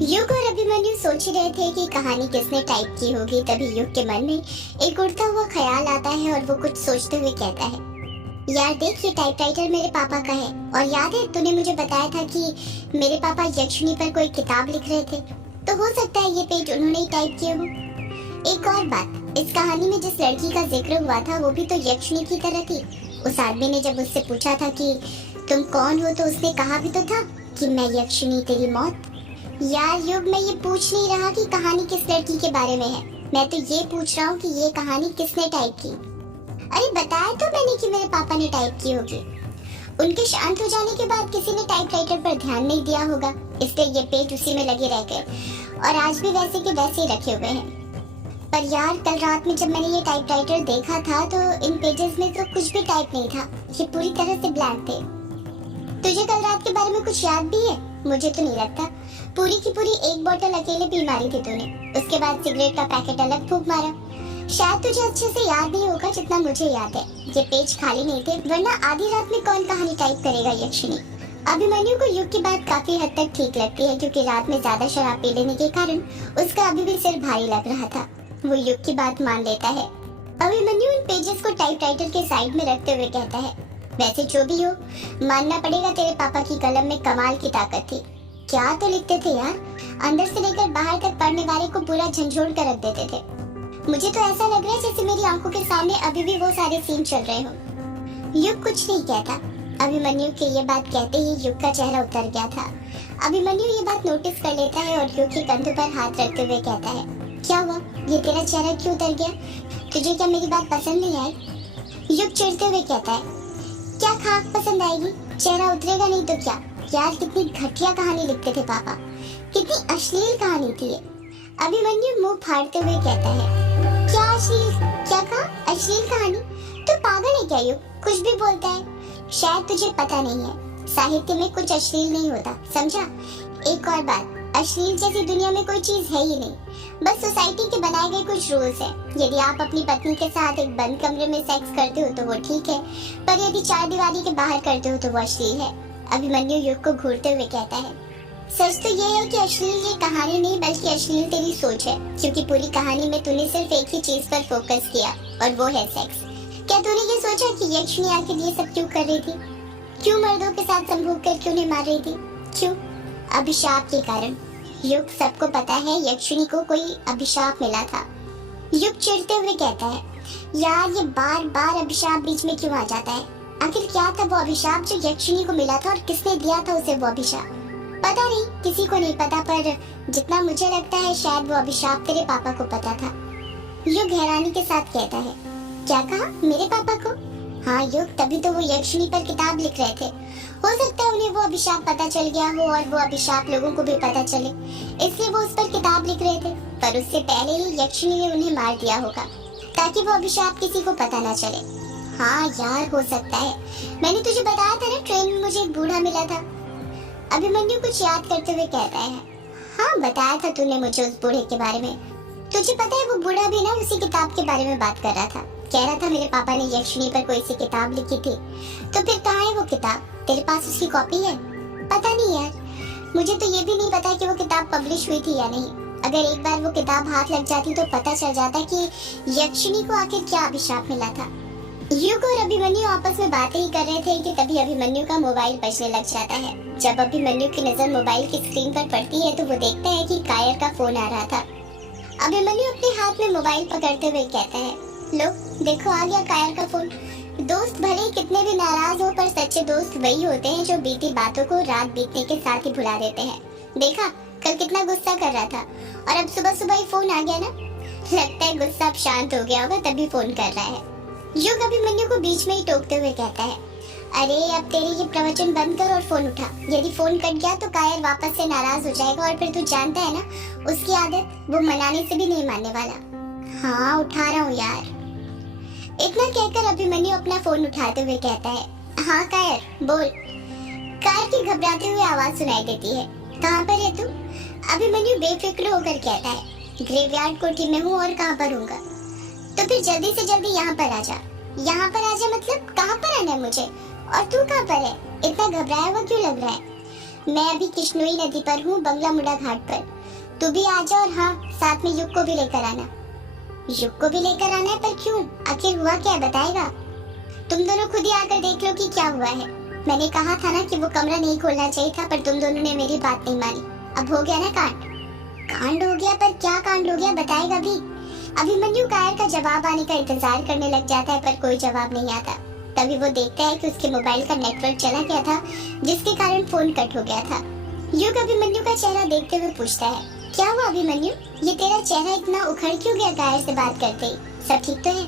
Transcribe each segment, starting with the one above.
युग और अभिमन्यु सोच ही रहे थे कि कहानी किसने टाइप की होगी। तभी युग के मन में एक उड़ता हुआ ख्याल आता है और वो कुछ सोचते हुए कहता है, यार देख, ये टाइपराइटर मेरे पापा का है। और याद है तूने मुझे बताया था कि मेरे पापा यक्षिणी पर कोई किताब लिख रहे थे, तो हो सकता है ये पेज उन्होंने ही टाइप किया हो। एक और बात, इस कहानी में जिस लड़की का जिक्र हुआ था वो भी तो यक्षिणी की तरह थी। उस आदमी ने जब उससे पूछा था कि तुम कौन हो, तो उसने कहा भी तो था कि मैं यक्षिणी तेरी मौत। यार युग, मैं ये पूछ नहीं रहा कि कहानी किस लड़की के बारे में है, मैं तो ये पूछ रहा हूँ कि ये कहानी किसने टाइप की। अरे बताया तो मैंने कि मेरे पापा ने टाइप की होगी। उनके शांत हो जाने के बाद किसी ने टाइपराइटर पर ध्यान नहीं दिया होगा, इसलिए ये पेज उसी में लगे रह गए और आज भी वैसे के वैसे ही रखे हुए हैं। पर यार कल रात में जब मैंने ये टाइपराइटर देखा था तो इन पेजेस में तो कुछ भी टाइप नहीं था, ये पूरी तरह से ब्लैंक थे। तुझे कल रात के बारे में कुछ याद भी है? मुझे तो नहीं लगता। पूरी की पूरी एक बोतल अकेले पी मारी थी तूने, उसके बाद सिगरेट का पैकेट अलग फूंक मारा। शायद तुझे अच्छे से याद नहीं होगा जितना मुझे याद है। ये पेज खाली नहीं थे, वरना आधी रात में कौन कहानी टाइप करेगा यक्षिणी। अभिमन्यु को युग की बात काफी हद तक ठीक लगती है, क्योंकि रात में ज्यादा शराब पी लेने के कारण उसका अभी भी सिर भारी लग रहा था। वो युग की बात मान लेता है। अभिमन्यु इन पेजेस को टाइपराइटर के साइड में रखते हुए कहता है, वैसे जो भी हो, मानना पड़ेगा तेरे पापा की कलम में कमाल की ताकत थी। क्या तो लिखते थे यार, अंदर से लेकर बाहर तक पढ़ने वाले को पूरा झंझोड़ कर रख देते थे। मुझे तो ऐसा लग रहा है जैसे मेरी आंखों के सामने अभी भी वो सारे सीन चल रहे हो। युग कुछ नहीं कहता। अभिमन्यु के ये बात कहते ही युग का चेहरा उतर गया था। अभिमन्यु ये बात नोटिस कर लेता है और युग के कंधों पर हाथ रखते हुए कहता है, क्या हुआ, ये तेरा चेहरा क्यों उतर गया? तुझे क्या मेरी बात पसंद नहीं आई? युग चिढ़ते हुए कहता है, क्या खाक पसंद आएगी, चेहरा उतरेगा नहीं तो क्या? यार कितनी घटिया कहानी लिखते थे पापा, कितनी अश्लील कहानी थी ये। अभिमन्यु मुंह फाड़ते हुए कहता है, क्या अश्लील? क्या कहा? अश्लील कहानी? तो पागल है क्या युग, कुछ भी बोलता है। शायद तुझे पता नहीं है, साहित्य में कुछ अश्लील नहीं होता, समझा? एक और बात, अश्लील जैसी दुनिया में कोई चीज है ही नहीं, बस सोसाइटी के बनाए गए कुछ रूल्स हैं। यदि आप अपनी पत्नी के साथ एक बंद कमरे में सेक्स करते हो तो वो ठीक है, पर यदि चार दीवारी के बाहर करते हो तो वो अश्लील है। अभिमन्यु युग को घूरते हुए कहता है, सच तो ये है कि अश्लील ये कहानी नहीं बल्कि अश्लील तेरी सोच है, क्योंकि पूरी कहानी में तूने सिर्फ एक ही चीज पर फोकस किया और वो है सेक्स। क्या तूने ये सोचा कि यक्षिणी आखिर ये सब क्यों कर रही थी? क्यों मर्दों के साथ संभोग कर क्यों नहीं मार रही थी? क्यों? अभिशाप के कारण। युग, सबको पता है यक्षिणी को कोई अभिशाप मिला था। युग चिढ़ते हुए कहता है, यार ये बार बार अभिशाप बीच में क्यों आ जाता है? आखिर क्या था वो अभिशाप जो यक्षिणी को मिला था और किसने दिया था उसे वो अभिशाप? पता नहीं, किसी को नहीं पता, पर जितना मुझे लगता है शायद वो अभिशाप तेरे पापा को पता था। युग हैरानी के साथ कहता है, क्या कहा, मेरे पापा को? हाँ युग, तभी तो वो यक्षिणी पर किताब लिख रहे थे। हो सकता है उन्हें वो अभिशाप पता चल गया हो और वो अभिशाप लोगों को भी पता चले, इसलिए वो उस पर किताब लिख रहे थे। पर उससे पहले ही यक्षिणी ने उन्हें मार दिया होगा ताकि वो अभिशाप किसी को पता ना चले। हाँ यार, हो सकता है। मैंने तुझे बताया था ना, ट्रेन में मुझे एक बूढ़ा मिला था। अभिमन्यु कुछ याद करते हुए कहता है, हाँ बताया था तूने मुझे उस बूढ़े के बारे में। तुझे पता है वो बूढ़ा भी ना उसी किताब के बारे में बात कर रहा था। कह रहा था मेरे पापा ने यक्षिणी पर कोई सी किताब लिखी थी। तो फिर कहाँ है वो किताब? तेरे पास उसकी कॉपी है? पता नहीं यार, मुझे तो ये भी नहीं पता कि वो किताब पब्लिश हुई थी या नहीं। अगर एक बार वो किताब हाथ लग जाती तो पता चल जाता कि यक्षिणी को आखिर क्या अभिशाप मिला था। युग और अभिमन्यु आपस में बातें ही कर रहे थे कि तभी अभिमन्यु का मोबाइल बजने लग जाता है। जब अभिमन्यु की नजर मोबाइल की स्क्रीन पर पड़ती है तो वो देखता है कि कायर का फोन आ रहा था। अभिमन्यु अपने हाथ में मोबाइल पकड़ते हुए कहता है, लो देखो आ गया कायर का फोन। दोस्त भले ही कितने भी नाराज हो, पर सच्चे दोस्त वही होते हैं जो बीती बातों को रात बीतने के साथ ही भुला देते हैं। देखा, कल कितना गुस्सा कर रहा था और अब सुबह सुबह ही फोन आ गया ना। लगता है गुस्सा अब शांत हो गया होगा तभी फोन कर रहा है। युग अभिमन्यु को बीच में ही टोकते हुए कहता है, अरे अब तेरे ये प्रवचन बंद कर और फोन उठा। यदि फोन कट गया तो कायर वापस से नाराज हो जाएगा और फिर तू जानता है ना उसकी आदत, वो मनाने से भी नहीं मानने वाला। हाँ उठा रहा हूँ यार। इतना कहकर अभिमन्यु अपना फोन उठाते हुए कहता है, हाँ कायर बोल। कायर की घबराते हुए आवाज सुनाई देती है, कहाँ पर है तू? अभिमन्यु बेफिक्र होकर कहता है, ग्रेवयार्ड कोठी में हूँ और कहाँ पर होऊंगा? तो फिर जल्दी से जल्दी यहाँ पर आ जा। यहाँ पर आ जा मतलब कहाँ पर आना है मुझे? और तू कहाँ पर है? इतना घबराया हुआ क्यों लग रहा है? मैं अभी किश्नोई नदी पर हूँ, बंगला मुड़ा घाट पर। तू भी आ जा और हाँ, साथ में युग को भी लेकर आना। युग को भी लेकर आना है? पर क्यों? आखिर हुआ क्या है, बताएगा? तुम दोनों खुद ही आकर देख लो कि क्या हुआ है। मैंने कहा था ना कि वो कमरा नहीं खोलना चाहिए था, पर तुम दोनों ने मेरी बात नहीं मानी। अब हो गया ना कांड। कांड हो गया? पर क्या कांड हो गया, बताएगा भी? अभिमन्यु कायर का जवाब आने का इंतजार करने लग जाता है, पर कोई जवाब नहीं आता। तभी वो देखता है कि उसके मोबाइल का नेटवर्क चला गया था, जिसके कारण फोन कट हो गया था। युग अभिमन्यु का चेहरा देखते हुए पूछता है, क्या हुआ अभिमन्यु? ये तेरा चेहरा इतना उखड़ क्यों गया कायर से बात करते ही? सब ठीक तो है?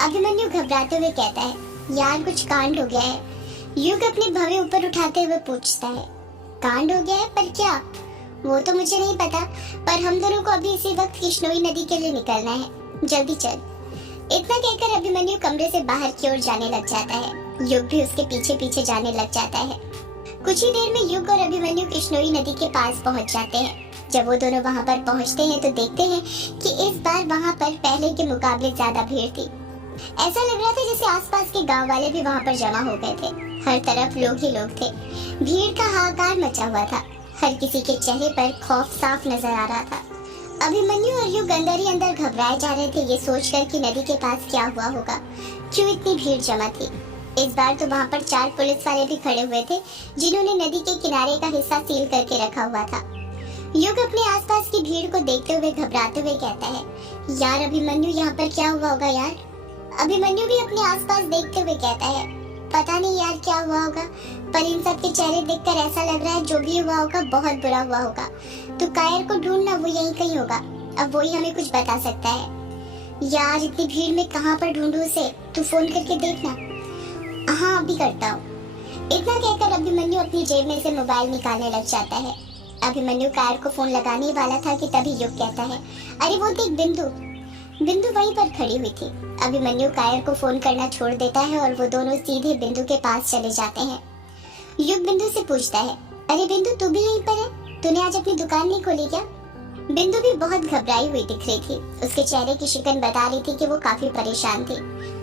अभिमन्यु घबराते हुए कहता है, यार कुछ कांड हो गया है। युग अपने भवें ऊपर उठाते हुए पूछता है, कांड हो गया है? पर क्या? वो तो मुझे नहीं पता, पर हम दोनों को अभी इसी वक्त किश्नोई नदी के लिए निकलना है, जल्दी चल। इतना कहकर अभिमन्यु कमरे से बाहर की ओर जाने लग जाता है। युग भी उसके पीछे पीछे जाने लग जाता है। कुछ ही देर में युग और अभिमन्यु किश्नोई नदी के पास पहुंच जाते हैं। जब वो दोनों वहां पर पहुंचते हैं तो देखते हैं कि इस बार वहां पर पहले के मुकाबले ज्यादा भीड़ थी। ऐसा लग रहा था जैसे आसपास के गांव वाले भी वहां पर जमा हो गए थे। हर तरफ लोग ही लोग थे। भीड़ का हाहाकार मचा हुआ था। हर किसी के चेहरे पर खौफ साफ नजर आ रहा था। अभिमन्यु और युग अंदर ही अंदर घबराए जा रहे थे, ये सोचकर कि नदी के पास क्या हुआ होगा, क्यों इतनी भीड़ जमा थी। इस बार तो वहाँ पर 4 पुलिस वाले भी खड़े हुए थे, जिन्होंने नदी के किनारे का हिस्सा सील करके रखा हुआ था। युग अपने आसपास की भीड़ को देखते हुए घबराते हुए कहता है, यार अभिमन्यु, यहाँ पर क्या हुआ होगा यार? अभिमन्यु भी अपने आसपास देखते हुए कहता है, पता नहीं यार क्या हुआ होगा, पर इन सब के चेहरे देखकर ऐसा लग रहा है जो भी हुआ होगा बहुत बुरा हुआ होगा। तो कायर को ढूंढना, वो यहीं कहीं होगा, अब वही हमें कुछ बता सकता है। यार इतनी भीड़ में कहाँ पर ढूंढूं उसे? तू फोन करके देखना। हाँ अभी करता हूँ। इतना कहकर अभिमन्यु अपनी जेब में से मोबाइल निकालने लग जाता है। अभिमन्यु कायर को फोन लगाने वाला था कि तभी युग कहता है, अरे वो देख बिंदु। बिंदु वहीं पर खड़ी हुई थी। अभिमन्यु कायर को फोन करना छोड़ देता है और वो दोनों सीधे बिंदु के पास चले जाते हैं। युग बिंदु से पूछता है, अरे बिंदु तू भी यहीं पर है? तूने आज अपनी दुकान नहीं खोली क्या? बिंदु भी बहुत घबराई हुई दिख रही थी। उसके चेहरे की शिकन बता रही थी कि वो काफी परेशान थी।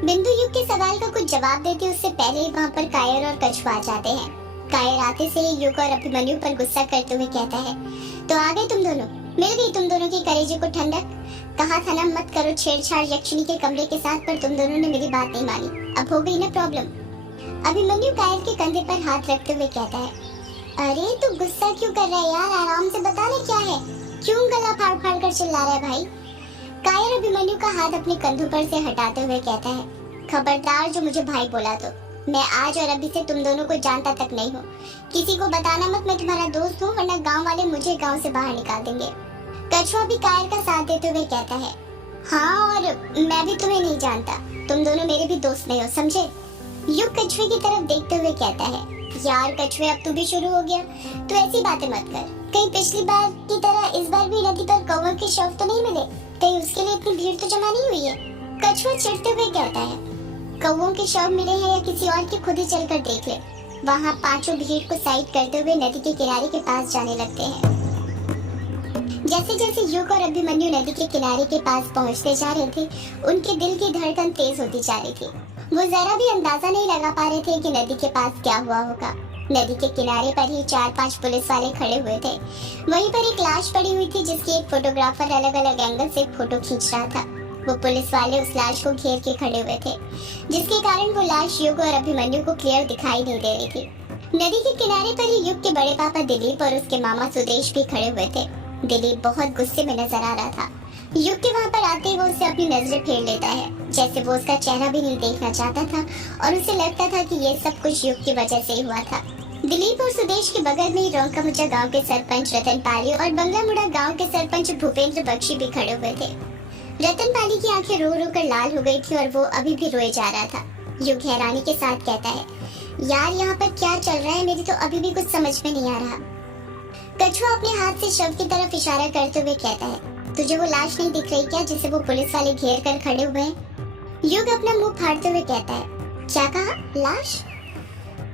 बिंदु युग के सवाल का कुछ जवाब देती उससे पहले ही वहाँ पर कायर और कछुआ आ जाते हैं। कायर आते से ही युग और अभिमन्यु पर गुस्सा करते हुए कहता है, तो आ गए तुम दोनों? मिल गई तुम दोनों की कलेजे को ठंडक? कहा था ना मत करो छेड़छाड़ यक्षिणी के कमरे के साथ, पर तुम दोनों ने मेरी बात नहीं मानी। अब हो गई ना प्रॉब्लम। अभिमन्यु कायर के कंधे पर हाथ रखते हुए कहता है, अरे तू गुस्सा क्यों कर रहा है यार? आराम से बता ना क्या है, क्यों गला फाड़ फाड़ कर चिल्ला रहा है भाई? कायर अभिमन्यु का हाथ अपने कंधों पर से हटाते हुए कहता है, खबरदार जो मुझे भाई बोला तो मैं आज और अभी से तुम दोनों को जानता तक नहीं हूँ। किसी को बताना मत, मैं तुम्हारा दोस्त हूँ, वरना गांव वाले मुझे गांव से बाहर निकाल देंगे। कछुआ भी कायर का साथ देते हुए कहता है, हाँ और मैं भी तुम्हें नहीं जानता, तुम दोनों मेरे भी दोस्त नहीं हो, समझे? युग कछुए की तरफ देखते हुए कहता है, यार कछुए अब तू भी शुरू हो गया, तू ऐसी बातें मत कर। कहीं पिछली बार की तरह इस बार भी नदी पर कौवा के शव तो नहीं मिले? कहीं उसके लिए इतनी भीड़ तो जमा नहीं हुई है? कछुआ चिढ़ते हुए कहता है, कौवों के शव मिले हैं या किसी और के, खुद ही चलकर देख ले। वहाँ पांचों भीड़ को साइड करते हुए नदी के किनारे के पास जाने लगते हैं। जैसे जैसे युग और अभिमन्यु नदी के किनारे के पास पहुँचते जा रहे थे, उनके दिल की धड़कन तेज होती जा रही थी। वो जरा भी अंदाजा नहीं लगा पा रहे थे कि नदी के पास क्या हुआ होगा। नदी के किनारे पर ही 4-5 पुलिस वाले खड़े हुए थे। वहीं पर एक लाश पड़ी हुई थी, जिसकी एक फोटोग्राफर अलग अलग एंगल से फोटो खींच रहा था। वो पुलिस वाले उस लाश को घेर के खड़े हुए थे, जिसके कारण वो लाश युग और अभिमन्यु को क्लियर दिखाई नहीं दे रही थी। नदी के किनारे पर ही युग के बड़े पापा दिलीप और उसके मामा सुदेश भी खड़े हुए थे। दिलीप बहुत गुस्से में नजर आ रहा था। युग के वहाँ पर आते ही वो उससे अपनी नजरें फेर लेता है, जैसे वो उसका चेहरा भी नहीं देखना चाहता था और उसे लगता था कि ये सब कुछ युग की वजह से ही हुआ था। दिलीप और सुदेश के बगल में ही रोंकामुचा गांव के सरपंच रतन पाली और बंगला मुड़ा गांव के सरपंच भूपेंद्र बख्शी भी खड़े हुए थे। रतन पाली की आंखें रो रो कर लाल हो गई थी और वो अभी भी रोए जा रहा था। युग हैरानी के साथ कहता है, यार यहाँ पर क्या चल रहा है, मेरी तो अभी भी कुछ समझ में नहीं आ रहा। कछुआ अपने हाथ से शव की तरफ इशारा करते हुए कहता है, तुझे वो लाश नहीं दिख रही क्या, जिसे वो पुलिस वाले घेर कर खड़े हुए हैं? युग अपना मुंह फाड़ते हुए कहता है, क्या कहा, लाश?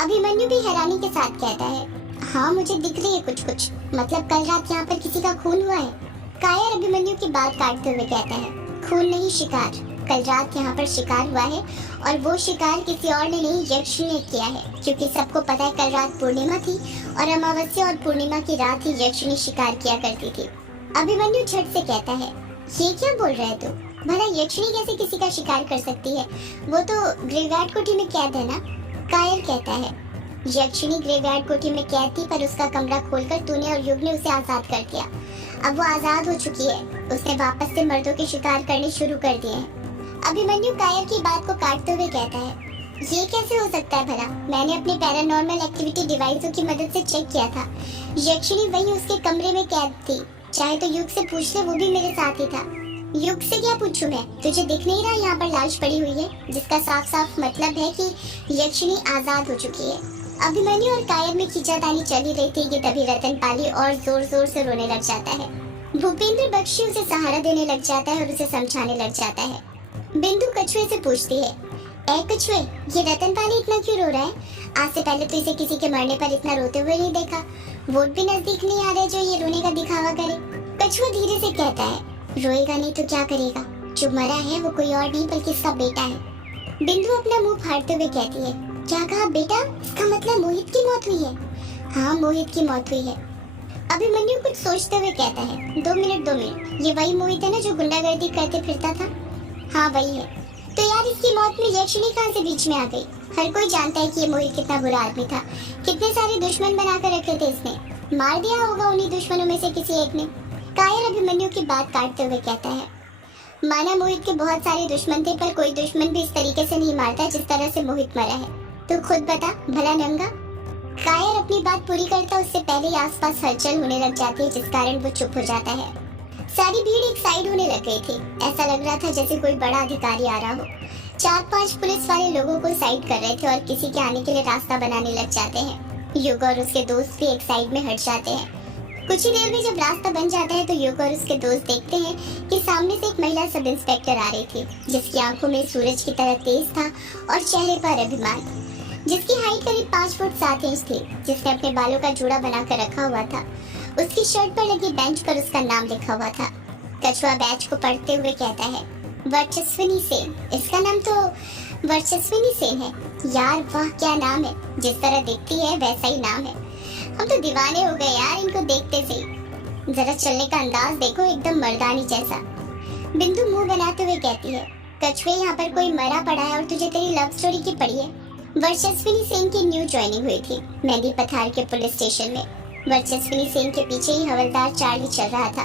अभिमन्यु भी हैरानी के साथ कहता है, हाँ मुझे दिख रही है कुछ कुछ, मतलब कल रात यहाँ पर किसी का खून हुआ है। कायर अभिमन्यु की बात काटते हुए कहता है, खून नहीं शिकार। कल रात यहाँ पर शिकार हुआ है और वो शिकार किसी और ने नहीं, यक्षिणी ने किया है, क्योंकि सबको पता है कल रात पूर्णिमा थी और अमावस्या और पूर्णिमा की रात ही यक्षिणी शिकार किया करती थी। अभिमन्यु झट से कहता है, ये क्या बोल रहा है तू? भला यक्षिणी कैसे किसी का शिकार कर सकती है? वो तो ग्रेवयार्ड कोठी में कैद है ना? कायर कहता है, यक्षिणी ग्रेवयार्ड कोठी में कैद थी, पर उसका कमरा खोलकर तूने और युग ने उसे आजाद कर दिया। अब वो आजाद हो चुकी है, उसने वापस से मर्दों के शिकार करने शुरू कर दिए हैं। अभिमन्यु कायर की बात को काटते हुए कहता है, ये कैसे हो सकता है भला? मैंने अपने पैरानॉर्मल एक्टिविटी डिवाइसों की मदद से चेक किया था, यक्षिणी वही उसके कमरे में कैद थी। चाहे तो युग से पूछ ले, वो भी मेरे साथ ही था। युग से क्या पूछूं मैं? तुझे दिख नहीं रहा यहाँ पर लाश पड़ी हुई है, जिसका साफ साफ मतलब है कि यक्षिणी आजाद हो चुकी है। अभिमन्यु और कायर में खींचातानी चली रही थी कि तभी रतनपाली और जोर जोर से रोने लग जाता है। भूपेंद्र बख्शी उसे सहारा देने लग जाता है और उसे समझाने लग जाता है। बिंदु कछुए से पूछती है, ए कछुए, ये रतनपाली इतना क्यों रो रहा है? आज से पहले तो इसे किसी के मरने पर इतना रोते हुए नहीं देखा। वोट भी नजदीक नहीं आ रहे जो ये रोने का दिखावा करे। कछुआ धीरे से कहता है, रोएगा नहीं तो क्या करेगा? जो मरा है वो कोई और नहीं बल्कि इसका बेटा है। बिंदु अपना मुंह फाड़ते हुए कहती है, क्या कहा बेटा? इसका मतलब मोहित की मौत हुई है? हाँ, मोहित की मौत हुई है। अभिमन्यु कुछ सोचते हुए कहता है, 2 मिनट, ये वही मोहित है ना जो गुंडागर्दी करते फिरता था? हाँ वही है। तो यार इसकी मौत में यक्षिणी कहाँ से बीच में आ गई? हर कोई जानता है कि ये मोहित कितना बुरा आदमी था, कितने सारे दुश्मन बनाकर रखे थे इसने। मार दिया होगा उन्हीं दुश्मनों में से किसी एक ने। कायर अभिमन्यु की बात काटते हुए कहता है, माना मोहित के बहुत सारे दुश्मन थे, पर कोई दुश्मन भी इस तरीके से नहीं मारता जिस तरह से मोहित मरा है। तो खुद बता भला नंगा। कायर अपनी बात पूरी करता उससे पहले ही आसपास हलचल होने लग जाती है, जिस कारण वो चुप हो जाता है। सारी भीड़ एक साइड होने लग गई थी। ऐसा लग रहा था जैसे कोई बड़ा अधिकारी आ रहा हो। 4-5 पुलिस वाले लोगों को साइड कर रहे थे और किसी के आने के लिए रास्ता बनाने लग जाते हैं। युग और उसके दोस्त भी एक साइड में हट जाते हैं। कुछ ही देर में जब रास्ता बन जाता है तो युग और उसके दोस्त देखते हैं कि सामने से एक महिला सब इंस्पेक्टर आ रही थी, जिसकी आंखों में सूरज की तरह तेज था और चेहरे पर अभिमान, जिसकी हाइट करीब 5 फुट 7 इंच थी, जिसने अपने बालों का जूड़ा बनाकर रखा हुआ था। उसकी शर्ट पर लगी बेंच पर उसका नाम लिखा हुआ था। कछुआ बैच को पढ़ते हुए कहता है, वर्चस्विनी सेन। इसका नाम तो वर्चस्विनी सेन है। यार वाह, क्या नाम है! जिस तरह दिखती है वैसा ही नाम है। हम तो दीवाने हो गए यार इनको देखते से ही। जरा चलने का अंदाज देखो, एकदम मर्दानी जैसा। बिंदु मुंह बनाते हुए कहती है, कछुए यहाँ पर कोई मरा पड़ा है और तुझे तेरी लव स्टोरी की पड़ी है। वर्चस्विनी सेन की न्यू ज्वाइनिंग हुई थी मेहंदी पथार के पुलिस स्टेशन में। वर्चस्विनी सेन के पीछे ही हवलदार चार्ली चल रहा था।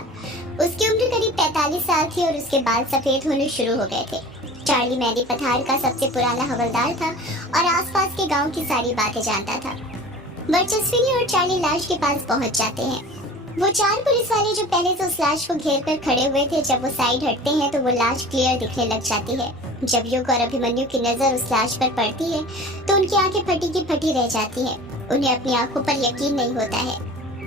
उसकी उम्र करीब 45 साल थी और उसके बाल सफेद होने शुरू हो गए थे। चार्ली मेहंदी पथार का सबसे पुराना हवलदार था और आसपास के गांव की सारी बातें जानता था। वर्चस्विनी और चार्ली लाश के पास पहुंच जाते हैं। वो 4 पुलिस वाले जो पहले से उस लाश को घेर कर खड़े हुए थे, जब वो साइड हटते हैं तो वो लाश क्लियर दिखने लग जाती है। जब युग और अभिमन्यु की नजर उस लाश पर पड़ती है तो उनकी आंखें फटी की फटी रह जाती हैं। उन्हें अपनी आंखों पर यकीन नहीं होता है।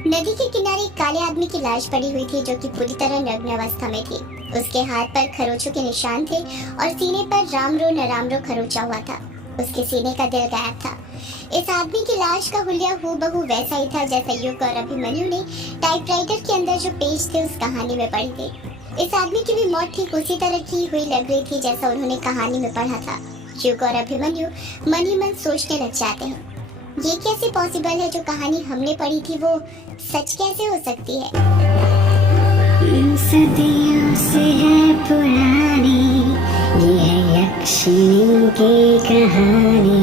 नदी के किनारे एक काले आदमी की लाश पड़ी हुई थी, जो कि पूरी तरह नग्न अवस्था में थी। उसके हाथ पर खरोचों के निशान थे और सीने पर रामरो नरामरो खरोचा हुआ था। उसके सीने का दिल गायब था। इस आदमी की लाश का हुलिया हूबहू वैसा ही था जैसा युग और अभिमन्यु ने टाइपराइटर के अंदर जो पेज थे उस कहानी में पढ़ी थी। इस आदमी की भी मौत ठीक उसी तरह की हुई लग रही थी जैसा उन्होंने कहानी में पढ़ा था। युग और अभिमन्यु मन ही मन सोचने लग जाते हैं, ये कैसे पॉसिबल है? जो कहानी हमने पढ़ी थी वो सच कैसे हो सकती है? सदियों से है पुरानी ये है यक्षिणी की कहानी।